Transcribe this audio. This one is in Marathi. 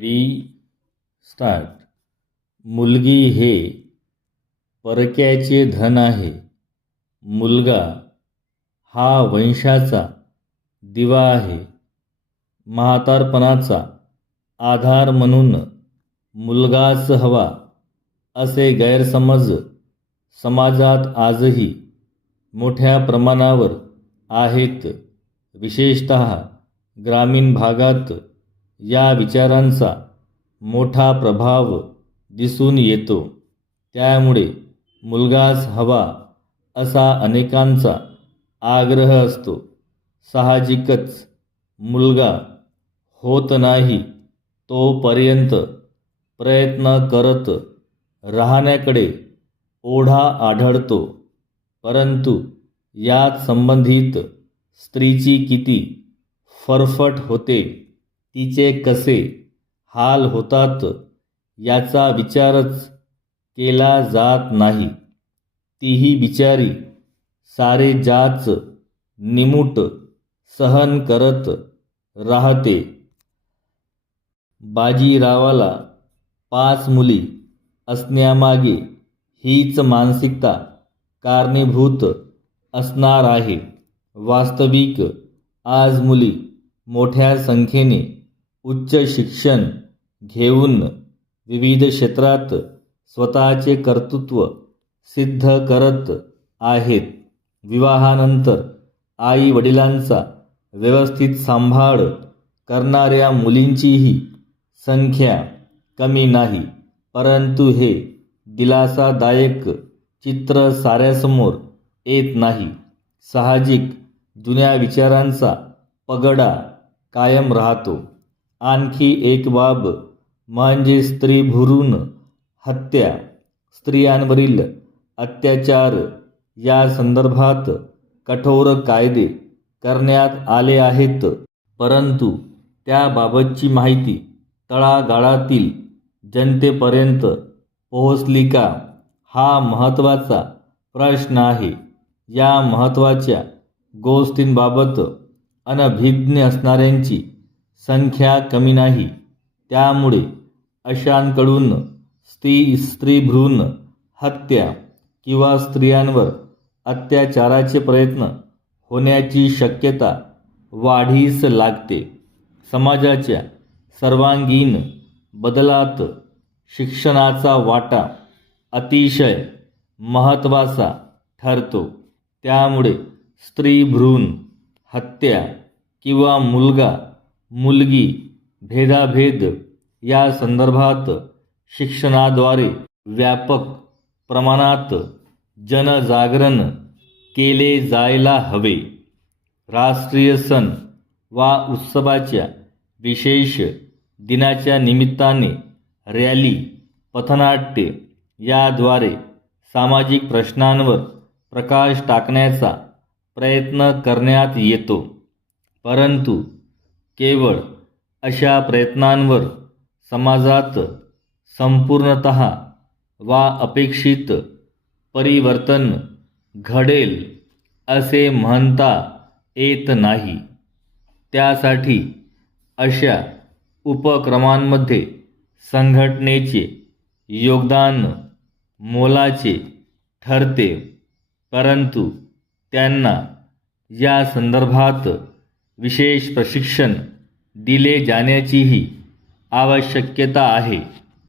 स्टार्ट. मुलगी हे परक्याचे धन आहे. मुलगा हा वंशाचा दिवा आहे. म्हातारपणाचा आधार म्हणून मुलगाच हवा असे गैरसमज समाजात आजही मोठ्या प्रमाणावर आहेत. विशेषतः ग्रामीण भागात या विचारांचा मोठा प्रभाव दिसून येतो. त्यामुळे मुलगाच हवा असा अनेकांचा आग्रह असतो. साहजिकच मुलगा होत नाही तोपर्यंत प्रयत्न करत राहण्याकडे ओढा आढळतो. परंतु यात संबंधित स्त्रीची किती फरफट होते, तिचे कसे हाल होतात याचा विचारच केला जात नाही. तीही बिचारी सारे जाच निमूट सहन करत राहते. बाजीरावाला 5 मुली असण्यामागे हीच मानसिकता कारणीभूत असणार आहे. वास्तविक आज मुली मोठ्या संख्येने उच्च शिक्षण घेऊन विविध क्षेत्रात स्वतःचे कर्तृत्व सिद्ध करत आहेत. विवाहानंतर आई वडिलांचा व्यवस्थित सांभाळ करणाऱ्या मुलींचीही संख्या कमी नाही. परंतु हे दिलासादायक चित्र साऱ्यासमोर येत नाही. साहजिक जुन्या विचारांचा पगडा कायम राहतो. आणखी एक बाब म्हणजे स्त्री भ्रूण हत्या, स्त्रियांवरील अत्याचार या संदर्भात कठोर कायदे करण्यात आले आहेत. परंतु त्याबाबतची माहिती तळागाळातील जनतेपर्यंत पोहोचली का, हा महत्त्वाचा प्रश्न आहे. या महत्त्वाच्या गोष्टींबाबत अनभिज्ञ असणाऱ्यांची संख्या कमी नाही. त्यामुळे अशांकडून स्त्रीभ्रूण हत्या किंवा स्त्रियांवर अत्याचाराचे प्रयत्न होण्याची शक्यता वाढीस लागते. समाजाच्या सर्वांगीण बदलात शिक्षणाचा वाटा अतिशय महत्त्वाचा ठरतो. त्यामुळे स्त्रीभ्रूण हत्या किंवा मुलगा मुलगी भेदाभेद या संदर्भात शिक्षणाद्वारे व्यापक प्रमाणात जनजागरण केले जायला हवे. राष्ट्रीय सण वा उत्सवाच्या विशेष दिनाच्या निमित्ताने रॅली, पथनाट्य याद्वारे सामाजिक प्रश्नांवर प्रकाश टाकण्याचा प्रयत्न करण्यात येतो. परंतु केवळ अशा प्रयत्नांवर समाजात संपूर्णतः वा अपेक्षित परिवर्तन घडेल असे म्हणता येत नाही. त्यासाठी अशा उपक्रमांमध्ये संघटनेचे योगदान मोलाचे ठरते. परंतु त्यांना या संदर्भात विशेष प्रशिक्षण दिले जाण्याचीही आवश्यकता आहे.